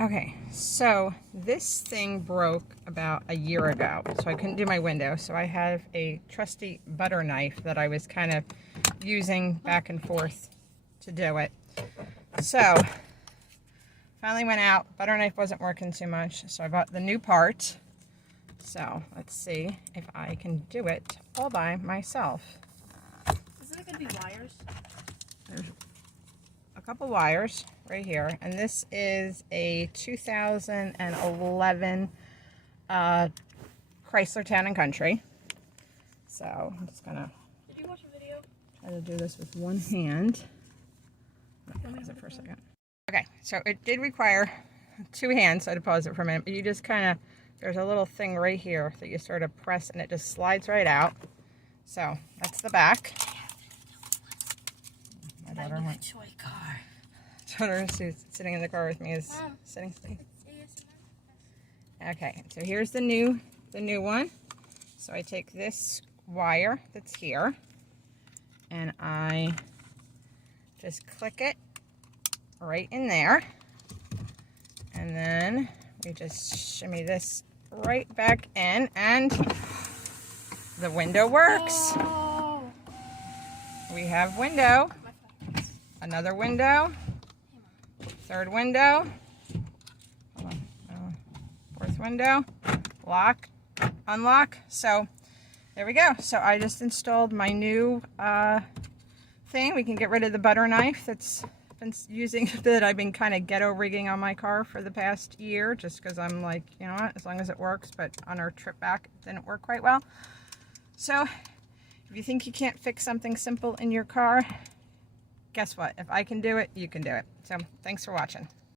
Okay, so this thing broke about a year ago, so I couldn't do my window. So I have a trusty butter knife that I was kind of using back and forth to do it. So finally went out, butter knife wasn't working too much, so I bought the new part. So let's see if I can do it all by myself. Is there gonna be wires? There's a couple wires right here, and this is a 2011 Chrysler Town and Country. So I'm just gonna Did you watch a video? try to do this with one hand. Pause it for a second. Okay, so it did require two hands, so I had to pause it for a minute, but you just kind of, there's a little thing right here that you sort of press and it just slides right out. So that's the back. My daughter went. Toy car. Daughter who's sitting in the car with me is sitting. Okay, so here's the new one. So I take this wire that's here and I just click it right in there, and then we just shimmy this right back in, and the window works. Oh. We have window, another window, third window, hold on, fourth window, lock, unlock. So there we go. So I just installed my new thing. We can get rid of the butter knife that's been using, that I've been kind of ghetto rigging on my car for the past year, just because I'm like, you know what, as long as it works. But on our trip back it didn't work quite well. So if you think you can't fix something simple in your car, guess what? If I can do it, you can do it. So thanks for watching.